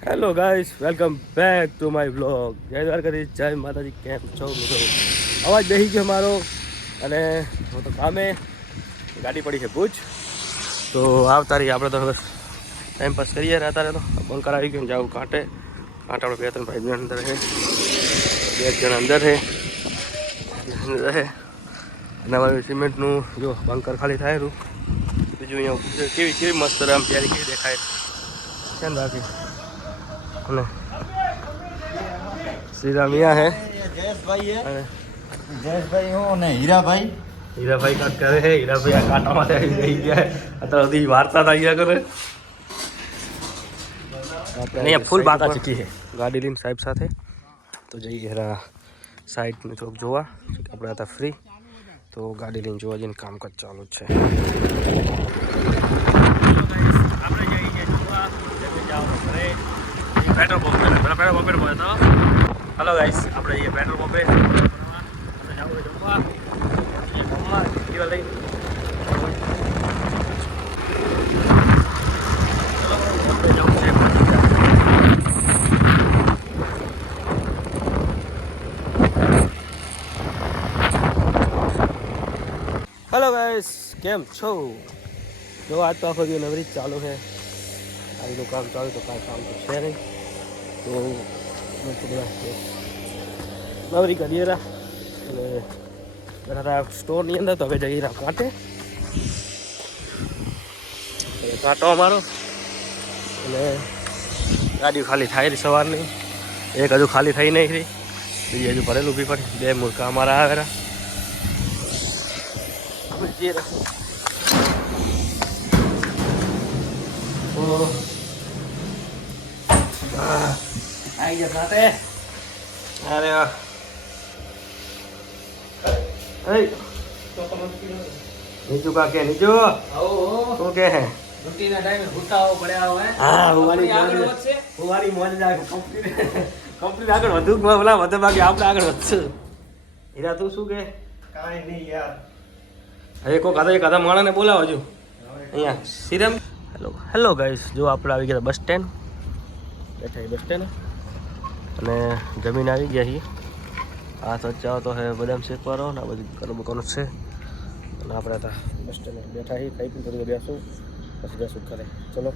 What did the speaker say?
Hello guys, welcome back to my vlog. જય દ્વારકાધીશ, જય માતાજી. કેમ છો મિત્રો? અવાજ બેસી ગયો મારો અને હું તો કામે. ગાડી પડી છે ભુજ, તો આવતા રહીએ આપણે. તો હવે ટાઈમ પાસ કરીએ અત્યારે. તો બંકર આવી ગયું, જાવું કાંટે. કાંટાળો 2-3 ભાઈ અંદર છે, 2 જણા અંદર છે રહે. અને અમારું સિમેન્ટનું જો બંકર ખાલી થાયેલું. બીજું અહીંયા કેવી મસ્ત આમ તૈયારી કેવી દેખાય ધ્યાન રાખી. અને શ્રીરામ અહીંયા હે, જયેશભાઈ હું ને હીરાભાઈ કાંક કરે છે. હીરાભાઈ આ કાંટામાં રહી ગયા અત્યાર સુધી વાર્તા થઈ ગયા કરે. અહીંયા ફૂલ બાકા ચૂકી છે ગાડી લઈને સાહેબ સાથે. તો જઈએ હેરા સાઈડને થોડુંક જોવા. આપણે હતા ફ્રી, તો ગાડી લઈને જોવા જઈને કામકાજ ચાલુ જ છે. આપણે જઈએ જોવા પેટ્રોલ પંપ. પેટ્રોલ પંપે તો હલો ગાઈસ, આપણે જઈએ પેટ્રોલ પંપે. આપણે જવું જમવા લઈ. હેલો ગાઈસ, કેમ છો? જો આજ તો આખો દિવસ નવરી ચાલુ છે. આજનું કામ ચાલુ તો કાંઈ કામ તો છે નહીં, તો નવરી કરીએ રા. એટલે બધા સ્ટોરની અંદર તો હવે જઈએ રા કાંટે. કાંટો અમારો અને ગાડી ખાલી થાય રહી સવારની. એક હજુ ખાલી થઈ નહીં રહી, બીજી હજુ ભરેલું બી પડે. 2 મૂર્ખા અમારા આવેલા. આવી ગયા સાથે. અરે વાહ. નીચું કાકે નીચું શું કે હે? હા, હુવાની મોજ કંપની આગળ વધુ બોલા વધુ બાકી આપણે આગળ વધશું. હીરા તું શું કે? કાંઈ નહીં યાર. હવે કોઈ કાદા માણસને બોલાવો જો અહીંયા શ્રીરામ. હેલો ગાઈસ, જો આપણે આવી ગયા બસ સ્ટેન્ડ. બેઠા બસ સ્ટેન્ડ અને જમીન આવી ગયા છીએ. આ સચ્ચાઓ તો હે બદામ શેકવાનો ને આ બધું કરવાનું છે. અને આપણે હતા બસ સ્ટેન્ડ બેઠા છીએ, ખાઈ પી થોડી બેસું પછી જશું ઘરે. ચલો.